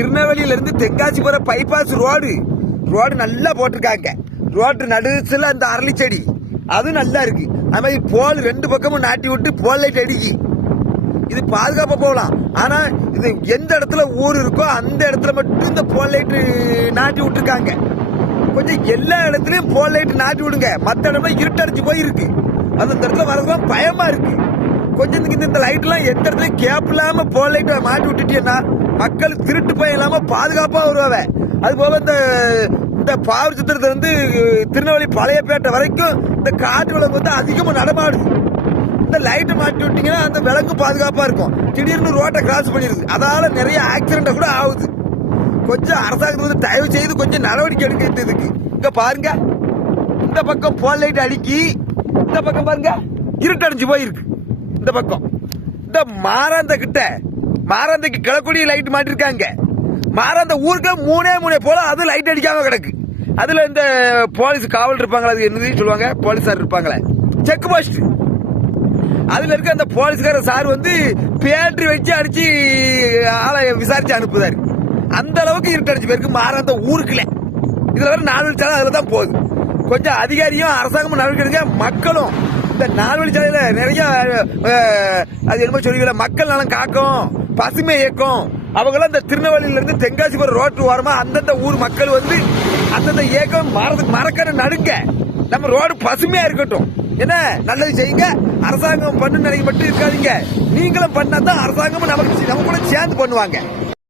திருநெல்வேலியில இருந்து தென்காசி போற பைபாஸ் ரோடு நல்லா போட்டிருக்காங்க. ரோடு நடுசுல அந்த அரளி செடி அது நல்லா இருக்கு. அது மாதிரி போல் 2 பக்கமும் நாட்டி விட்டு போல் லைட் அடிக்கி இது பாதுகாப்பா போகலாம். ஆனா இது எந்த இடத்துல ஊர் இருக்கோ அந்த இடத்துல மட்டும் இந்த போல் லைட் நாட்டி விட்டுருக்காங்க. கொஞ்சம் எல்லா இடத்துலயும் போல் லைட் நாட்டி விடுங்க. மற்ற இடம்லாம் இருட்டடிச்சு போயிருக்கு. அது இந்த இடத்துல வரதுலாம் பயமா இருக்கு. கொஞ்சம் இந்த லைட் எல்லாம் எந்த இடத்துலயும் கேப் இல்லாம போல் லைட் மாட்டி விட்டுட்டீங்கன்னா மக்கள் திருட்டு பயம் இல்லாம பாதுகாப்பா வருவாங்க. அது போக இந்த பாவூர் சித்திரத்துல இருந்து திருநெல்வேலி பழையப்பேட்டை வரைக்கும் இந்த காட்டு விலங்கு வந்து அதிகமா நடமாடுது. இந்த லைட்டை மாட்டி விட்டீங்கன்னா அந்த விலங்கு பாதுகாப்பா இருக்கும். திடீர்னு ரோட்டை கிராஸ் பண்ணிருது. அதால நிறைய ஆக்சிடென்ட் கூட ஆகுது. கொஞ்சம் அரசாங்கம் வந்து தயவு செய்து கொஞ்சம் நடவடிக்கை எடுக்க. இதுக்கு இங்க பாருங்க, இந்த பக்கம் போல் லைட் அடிக்கி, இந்த பக்கம் பாருங்க இருட்டடிஞ்சு போயிருக்கு. இந்த பக்கம் இந்த மாராந்தைக்கு கிழக்குடி லைட் மாட்டிருக்காங்க. மாராந்த ஊருக்கு 3 போல அது லைட் அடிக்காம கிடக்கு. அதுல இந்த போலீஸ் காவல் இருப்பாங்களா, அது என்னது சொல்லுவாங்க, போலீஸார் இருப்பாங்களே, செக் போஸ்ட். அதுல இருக்க அந்த போலீஸ்கார சார் வந்து பேட்டரி வச்சு அடிச்சு ஆளை விசாரிச்சு அனுப்புதாரு. அந்த அளவுக்கு இருட்டடிச்சு போயிருக்கு மாராந்த ஊருக்குள்ள. இதுல வேற 4 வழி சாலை அதுல தான் போகுது. கொஞ்சம் அதிகாரியும் அரசாங்கமும் நடவடிக்கை எடுக்க. மக்களும் இந்த 4 வழி சாலையில நிறைய அது என்னமோ சொல்லுவீங்களா, மக்கள் நலம் காக்கும் பசுமை இயக்கம் அவங்களாம் இந்த திருநெல்வேலியில இருந்து தென்காசி போற ரோட்டு ஓரமா அந்தந்த ஊர் மக்கள் வந்து அந்தந்த இயக்கம் மறக்கிற நடுங்க. நம்ம ரோடு பசுமையா இருக்கட்டும். என்ன நல்லது செய்யுங்க. அரசாங்கம் பண்ணு நினைக்க மட்டும் இருக்காதீங்க. நீங்களும் பண்ணாதான் அரசாங்கமும் நம்ம கூட சேர்ந்து பண்ணுவாங்க.